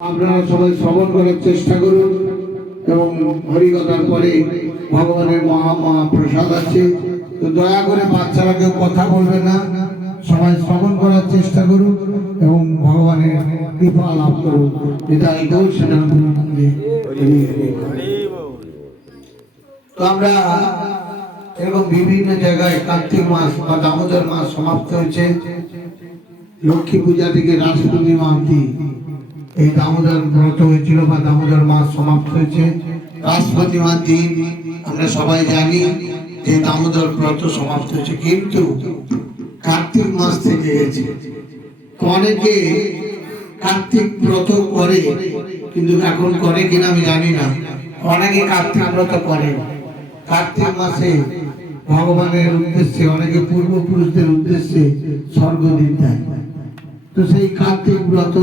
আপনারা সবাই শ্রবণ করার চেষ্টা করুন এবং হরিকথার পরে ভগবানের মহাপ্রসাদ আছে, তো দয়া করে বাচ্চারা কেউ কথা বলবে না, সবাই শ্রবণ করার চেষ্টা করুন এবং ভগবানের কৃপা লাভ করুন। বিদায় গৌর সেনানন্দে। তো আমরা এরকম বিভিন্ন জায়গায় কার্তিক মাস বা দামোদর মাস সমাপ্ত হয়েছে, লক্ষ্মী পূজা থেকে রাস পূর্ণিমা অবধি এই দামোদর ব্রত হয়েছিল বা দামোদর মাস সমাপ্ত হয়েছে। রাস পূর্ণিমার দিন আমরা সবাই জানি যে দামোদর ব্রত সমাপ্ত হয়েছে, কিন্তু কার্তিক মাস থেকে গেছে। অনেকে কার্তিক ব্রত করে, কিন্তু এখন করে কিনা আমি জানি না। অনেকে কার্তিক ব্রত করে, কার্তিক মাসে ভগবানের উদ্দেশ্যে, অনেকে পূর্বপুরুষদের উদ্দেশ্যে স্বর্গ দিন দেয়। তো সেই কার্তিক ব্রত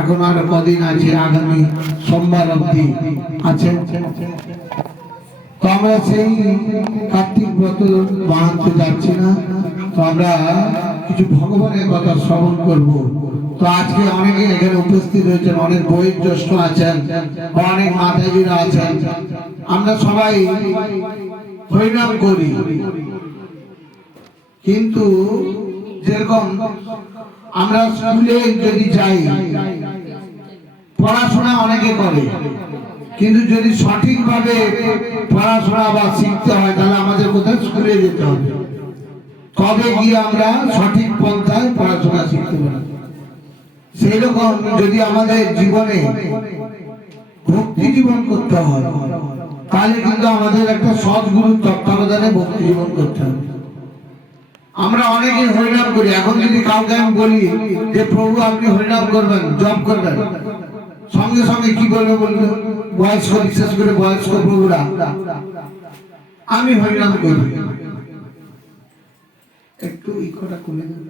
এখন আর কদিন আছে, আগামী সোমবার অবধি আছে। তো আমরা সেই কার্তিক ব্রত মানতে যাচ্ছি না, তো আমরা কিছু ভগবানের কথা শ্রবণ করব। তো আজকে অনেকে এখানে উপস্থিত হয়েছেন, অনেক বয়োজ্যেষ্ঠ আছেন, অনেক মাতাজিরা আছেন। আমরা সবাই হরিনাম করি, কিন্তু যেরকম আমরা স্কুলে যদি যাই, পড়াশোনা অনেকে করে, কিন্তু যদি সঠিকভাবে পড়াশোনা বা শিখতে হয়, তাহলে আমাদের কোথায় স্কুলে যেতে হবে, তবে গিয়ে আমরা সঠিক পন্থায় পড়াশোনা শিখতে পারি। সেই রকম যদি আমাদের জীবনে ভক্তি জীবন করতে হয়, তাহলে কিন্তু আমাদের একটা সদ্গুরুর তত্ত্বাবধানে ভক্তি জীবন করতে হবে। আমরা অনেকে হরিনাম করি, এখন যদি কাউকে আমি বলি যে প্রভু আপনি হরিনাম করবেন, জপ করবেন, সঙ্গে সঙ্গে কি বলবে বলবে, বয়স্ক, বিশেষ করে বয়স্ক প্রভুরা, আমি হরিনাম করি। একটু ইকোটা খুলে দেন।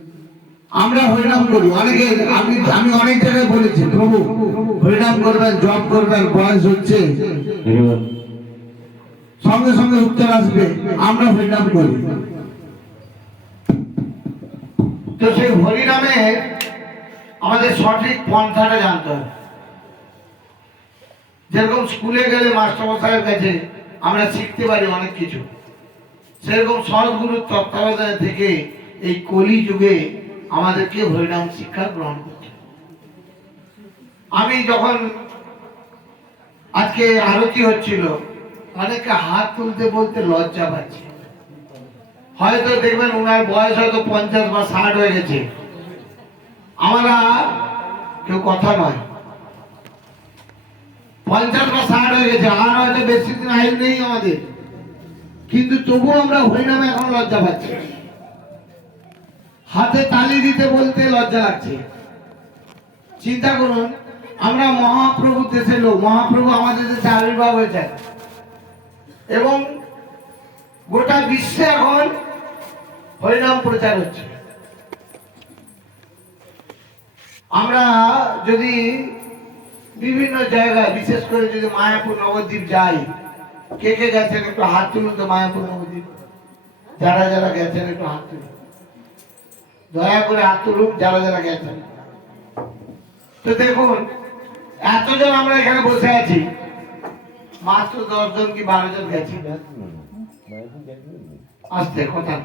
আমরা হরিনাম করি, অনেকে আমি অনেক জায়গায় বলেছি প্রভু হরিনাম করবেন, জপ করবেন, বয়স হচ্ছে, সঙ্গে সঙ্গে উত্তর আসবে আমরা হরিনাম করি। তো সেই হরিনামে আমাদের সঠিক পন্থাটা জানতে হবে। যেরকম স্কুলে গেলে মাস্টারমশাইয়ের কাছে আমরা শিখতে পারি অনেক কিছু, সেরকম সদ্গুরুর তত্ত্বাবধানে থেকে এই কলি যুগে আমাদেরকে হরিনাম শিক্ষা গ্রহণ করতে। আমি যখন আজকে আরতি হচ্ছিল, অনেকে হাত তুলতে বলতে লজ্জা পাচ্ছে। হয়তো দেখবেন ওনার বয়স হয়তো 50 বা 60 হয়ে গেছে, আমরা কেউ কথা নয়, 50 বা 60 হয়ে গেছে, আর হয়তো বেশি দিন আয়ু নেই আমাদের, কিন্তু তবুও আমরা হরিনামে এখন লজ্জা পাচ্ছি। হাতে তালি দিতে বলতে লজ্জা লাগছে। চিন্তা করুন, আমরা মহাপ্রভু দেশের লোক, মহাপ্রভু আমাদের দেশে আবির্ভাব হয়েছে এবং গোটা বিশ্বে এখন হরিনাম প্রচার হচ্ছে। আমরা যদি বিভিন্ন জায়গায়, বিশেষ করে যদি মায়াপুর নবদ্বীপ যাই, কে কে গেছেন একটু হাত তুলুন তো। মায়াপুর নবদ্বীপ যারা যারা গেছেন একটু হাত তুলুন, দয়া করে হাত তুলুন যারা যারা গেছেন। তো দেখুন, এতজন আমরা এখানে বসে আছি, মাত্র 10 জন কি 12 জন গেছি, আসতে কথা।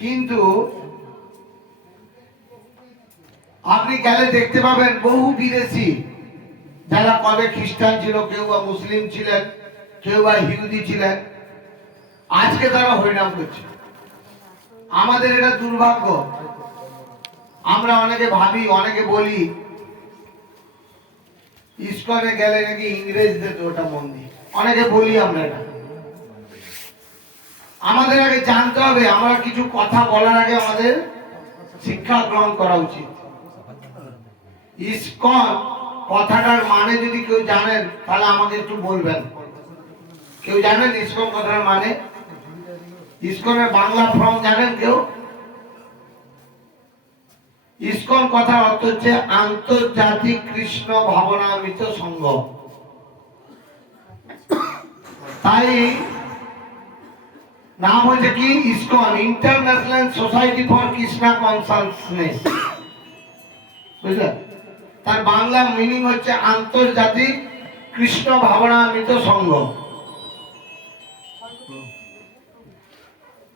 কিন্তু আপনি গেলে দেখতে পাবেন বহু বিদেশি, যারা কবে খ্রিস্টান ছিল, কেউ বা মুসলিম ছিলেন, কেউ বা হিন্দু ছিলেন, আজকে তারা হরিনাম করছে। আমাদের এটা দুর্ভাগ্য। আমরা অনেকে ভাবি, অনেকে বলি ইস্কনে গেলে নাকি ইংরেজদের ওটা মন্দির, অনেকে বলি আমরা এটা। আমাদের আগে জানতে হবে, আমরা কিছু কথা বলার আগে আমাদের শিক্ষা গ্রহণ করা উচিত। ইস্কন কথাটার মানে যদি কেউ জানেন তাহলে আমাকে একটু বলবেন। কেউ জানেন ইস্কন কথার মানে? ইস্কনের বাংলা ফর্ম জানেন কেউ? ইস্কন কথার অর্থ হচ্ছে আন্তর্জাতিক কৃষ্ণ ভাবনামৃত সংঘ। তাই নাম হচ্ছে কি ISKCON, international society for Krishna consciousness, বুঝলেন? তার বাংলা মিনিং হচ্ছে আন্তর্জাতিক কৃষ্ণ ভাবনামৃত সংঘ।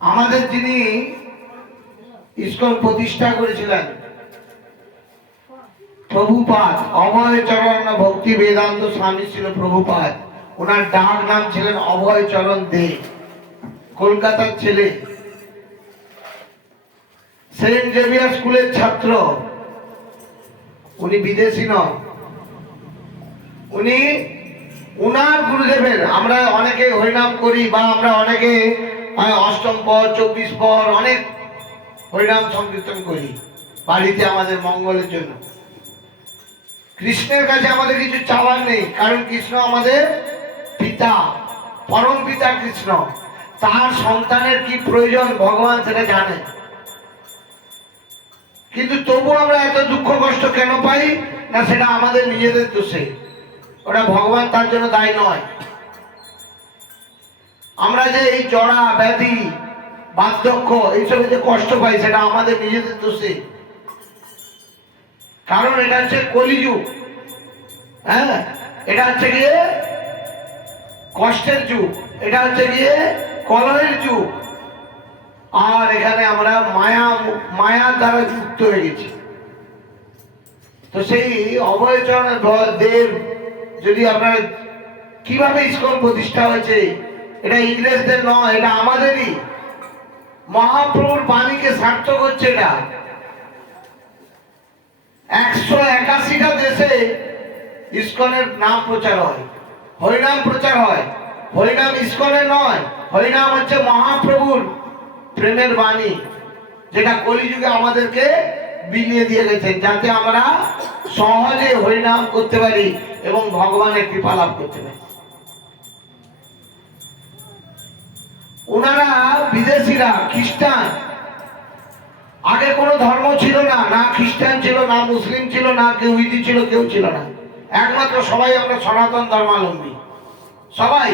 আমাদের যিনি ইসকন প্রতিষ্ঠা করেছিলেন প্রভুপাদ, অভয় চরণ ভক্তি বেদান্ত স্বামী ছিল প্রভুপাদ। ওনার ডাক নাম ছিলেন অভয় চরণ দে। কলকাতার ছেলে, সেন্ট জেভিয়ার স্কুলের ছাত্র। উনি বিদেশি নন, উনি উনার গুরুদেবের, আমরা অনেকে হরিনাম করি বা আমরা অনেকে অষ্টম পর 24 পর অনেক হরিনাম সংকীর্তন করি বাড়িতে আমাদের মঙ্গলের জন্য। কৃষ্ণের কাছে আমাদের কিছু চাওয়ার নেই, কারণ কৃষ্ণ আমাদের পিতা, পরম পিতা কৃষ্ণ। তার সন্তানের কি প্রয়োজন ভগবান সেটা জানে। কিন্তু তবু আমরা এত দুঃখ কষ্ট কেন পাই না, সেটা আমাদের নিজেদের দোষে। ওটা ভগবান তার জন্য দায়ী নয়। আমরা যে এই জড়া ব্যাধি বার্ধক্য এইসবে যে কষ্ট পাই, সেটা আমাদের নিজেদের দোষে। কারণ এটা হচ্ছে কলিযুগ। হ্যাঁ, এটা হচ্ছে গিয়ে কষ্টের যুগ, এটা হচ্ছে গিয়ে কলহের যুগ। আর এখানে আমরা মায়ার দ্বারা যুক্ত হয়ে গেছি। তো সেই অভয়চরণের দেব যদি আপনার কিভাবে ইসকন প্রতিষ্ঠা হয়েছে, এটা ইংরেজদের নয়, এটা আমাদেরই। মহাপ্রভুর বাণীকে সার্থক হচ্ছে এটা। 181টা দেশে ইসকনের নাম প্রচার হয়, হরিনাম প্রচার হয়। হরিনাম ইসকনের নয়, হরিনাম হচ্ছে মহাপ্রভুর প্রেমের বাণী, যেটা কলিযুগে আমাদেরকে বিলিয়ে দিয়ে গেছেন, যাতে আমরা সহজে হরিনাম করতে পারি এবং ভগবানের কৃপা লাভ করতে পারি। ওনারা বিদেশিরা, খ্রিস্টান, আগে কোনো ধর্ম ছিল না, না খ্রিস্টান ছিল, না মুসলিম ছিল, না কেউ ইহুদি ছিল, কেউ ছিল না। একমাত্র সবাই আমরা সনাতন ধর্মাবলম্বী, সবাই।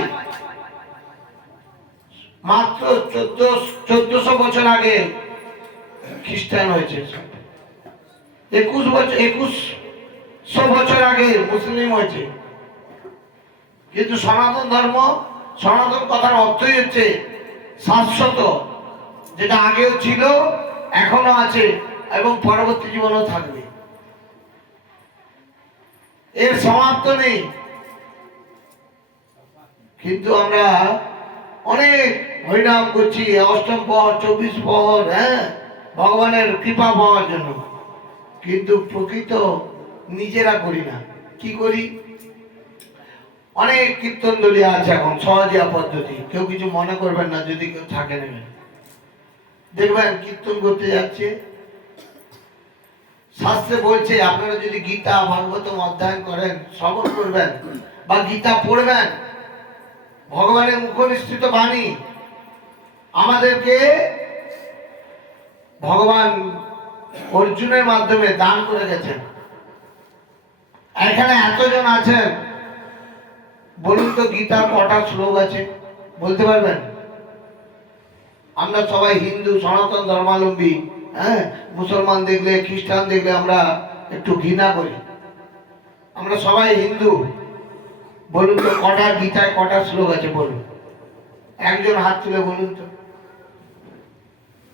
মাত্র 1400 বছর আগে খ্রিস্টান হয়েছে, 2100 বছর আগে মুসলিম হয়েছে। কিন্তু সনাতন ধর্ম, সনাতন কথার অর্থই হচ্ছে শাশ্বত, যেটা আগেও ছিল, এখনো আছে এবং পরবর্তী জীবনেও থাকবে। এর সমাপ্ত নেই। কিন্তু আমরা অনেক হরিনাম করছি, অষ্টম পর 24 পর, হ্যাঁ, ভগবানের কৃপা পাওয়ার জন্য। কিন্তু প্রকৃত নিজেরা করি না। কি করি? অনেক কীর্তন দলীয় আছে এখন, সহজিয়া পদ্ধতি। কেউ কিছু মনে করবেন না যদি কেউ থাকে নেবেন। দেখবেন কীর্তন করতে যাচ্ছে, শাস্ত্রে বলছে আপনারা যদি গীতা ভাগবতম অধ্যয়ন করেন, শ্রবণ করবেন বা গীতা পড়বেন, ভগবানের মুখনিসৃত বাণী আমাদেরকে ভগবান অর্জুনের মাধ্যমে দান করে গেছেন। এখানে এতজন আছেন, বলুন তো গীতার কটা শ্লোক আছে বলতে পারবেন? আমরা সবাই হিন্দু, সনাতন ধর্মাবলম্বী। হ্যাঁ, মুসলমান দেখলে, খ্রিস্টান দেখলে আমরা একটু ঘৃণা করি। আমরা সবাই হিন্দু। বলুন তো কটা গীতায় কটা শ্লোক আছে বলুন? একজন হাত তুলে বলুন তো।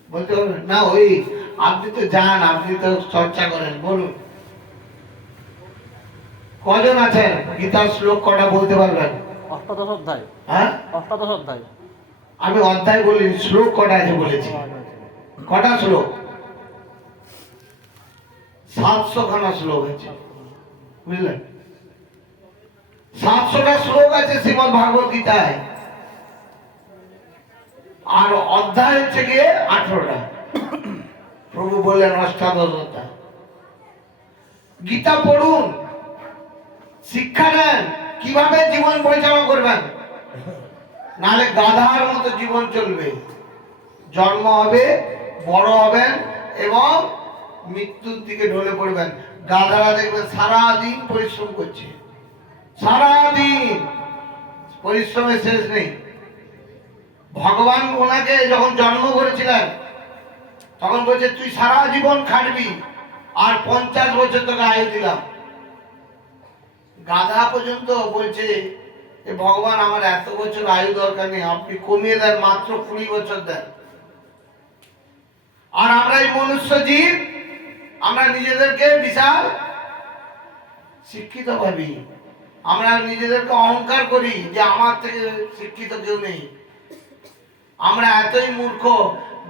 বলতে পারবেন না? ওই আপনি তো যান, আপনি তো চর্চা করেন, বলুন কজন আছেন গীতার শ্লোক কটা বলতে পারবেন? অষ্টাদশ অধ্যায়। হ্যাঁ, অষ্টাদশ অধ্যায়। আমি অধ্যায় বলি, শ্লোক কটা আছে বলেছি। কটা শ্লোক? 700 খানা শ্লোক আছে, বুঝলেন? 700টা শ্লোক আছে শ্রীমদ ভাগবত গীতায়, আর অধ্যায় হচ্ছে গিয়ে 18টা। প্রভু বললেন অষ্টাদশ অধ্যায়। গীতা পড়ুন, শিক্ষা নেন কিভাবে জীবন পরিচালনা করবেন, নাহলে গাধার মতো জীবন চলবে। জন্ম হবে, বড় হবেন এবং মৃত্যুর দিকে ঢলে পড়বেন। গাধারা দেখবেন সারাদিন পরিশ্রম করছে, সারাদিন পরিশ্রমের শেষ নেই। ভগবান ওনাকে যখন জন্ম করেছিলেন তখন বলছে তুই সারা জীবন খাটবি আর 50 বছর তোকে আয়ু দিলাম। গাধা পর্যন্ত বলছে যে ভগবান আমার এত বছর আয়ু দরকার নেই, আপনি কমিয়ে দেন, মাত্র 20 বছর দেন। আর আমরা এই মনুষ্য জীব, আমরা নিজেদেরকে বিশাল শিক্ষিত ভাবি, আমরা নিজেদেরকে অহংকার করি যে আমার থেকে শিক্ষিত কেউ নেই। আমরা এতই মূর্খ,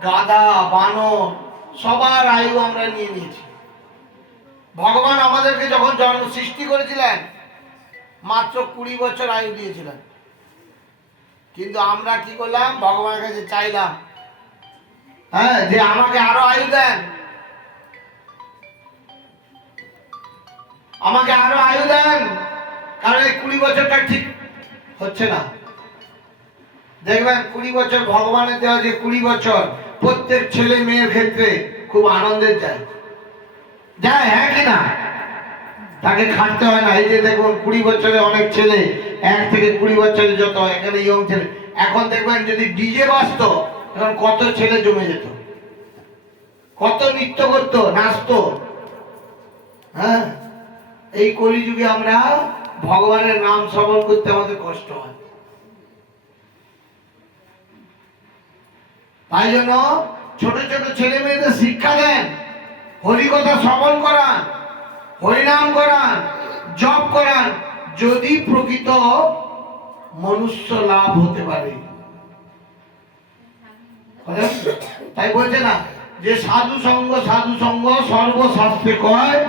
গাধা বানর সবার আয়ু আমরা নিয়ে নিয়েছি। ভগবান আমাদেরকে যখন জন্ম সৃষ্টি করেছিলেন মাত্র 20 বছর আয়ু দিয়েছিলেন, কিন্তু আমরা কি করলাম? ভগবানের কাছে চাইলাম, হ্যাঁ, যে আমাকে আরো আয়ু দেন, আমাকে আরো আয়ু দেন, কারণ এই 20 বছরটা ঠিক হচ্ছে না। দেখবেন 20 বছর ভগবানের দেওয়া যে 20 বছর প্রত্যেক ছেলে মেয়ের ক্ষেত্রে খুব আনন্দের যায়, হ্যাঁ কিনা? তাকে খাটতে হয় না। এই যে দেখুন 20 বছরে অনেক ছেলে, 1 থেকে 20 বছরের যত এখানে ইয়ং ছেলে, এখন দেখবেন যদি ডিজে বাজতো এখন কত ছেলে জমে যেত, কত নৃত্য করতো, নাচতো। হ্যাঁ, এই কলিযুগে আমরা ভগবানের নাম শ্রবণ করতে আমাদের কষ্ট হয়। তাই জন্য ছোট ছোট ছেলে মেয়েদের শিক্ষা দেন, হরিকথা শ্রবণ করান, হরিনাম করান, জপ করান, যদি প্রকৃত মনুষ্য লাভ হতে পারে। তাই বলছে না যে সাধু সঙ্গ সর্বশাস্ত্রে কয়,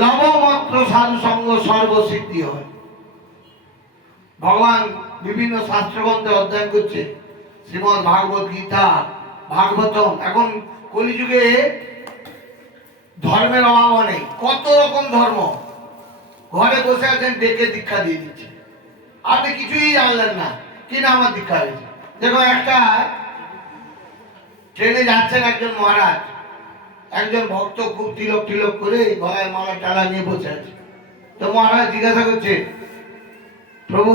লবমাত্র সাধু সঙ্গ সর্বসিদ্ধি হয়। ভগবান বিভিন্ন শাস্ত্রগ্রন্থে অধ্যয়ন করছে, শ্রীমদ ভাগবত গীতা, ভাগবতম। এখন কলিযুগে ধর্মের অভাব নেই, কত রকম ধর্ম। ঘরে বসে আছেন, ডেকে দীক্ষা দিয়ে দিচ্ছে, আপনি কিছুই জানলেন না, কি না আমার দীক্ষা হয়েছে। দেখো, একটা ট্রেনে যাচ্ছেন একজন মহারাজ, একজন ভক্ত খুব তিলক টিলক করে গলায় মালা টালা নিয়ে বসে আছে। তো মহারাজ জিজ্ঞাসা করছে, প্রভু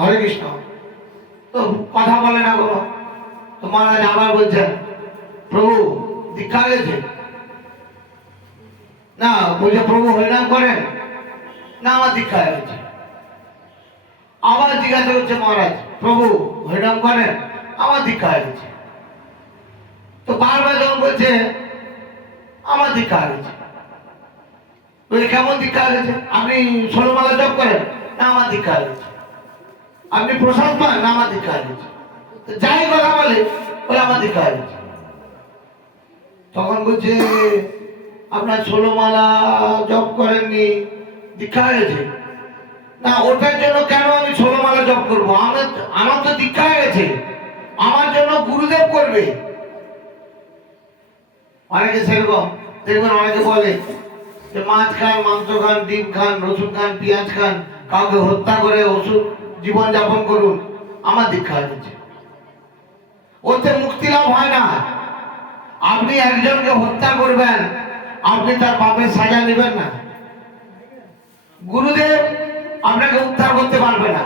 হরে কৃষ্ণ, তো কথা বলে না কোনো। তো মহারাজ আবার বলছেন, প্রভু দীক্ষা হয়েছে না? বলছে, প্রভু হরিনাম করেন না? আমার দীক্ষা হয়েছে। আবার জিজ্ঞাসা করছে মহারাজ, প্রভু হরিনাম করেন? আমার দীক্ষা হয়েছে। তো বারবার যখন বলছে আমার দীক্ষা হয়েছে, বলছে কেমন দীক্ষা হয়েছে? আপনি 16 মালা জপ করেন? না, আমার দীক্ষা হয়েছে। আপনি প্রসাদ পান? না, আমার দীক্ষা হয়েছে। যাই কথা বলে আমার দীক্ষা হয়েছে। তখন বলছে, আপনার 16 মালা জপ করেননি, দীক্ষা হয়েছে না? ওটার জন্য কেন আমি 16 মালা জপ করবো? আমার তো দীক্ষা হয়েছে, আমার জন্য গুরুদেব করবে। অনেকে সেরকম দেখবেন, অনেকে বলে যে মাছ খান, মাংস খান, ডিম খান, রসুন খান, পেঁয়াজ খান, কাউকে হত্যা করে ওষুধ জীবন যাপন করুন, আমার দীক্ষা হয়েছে। ওতে মুক্তি লাভ হয় না। আপনি একজনকে হত্যা করবেন, আপনি তার পাপের সাজা নেবেন না। গুরুদেব আপনাকে উদ্ধার করতে পারবে না।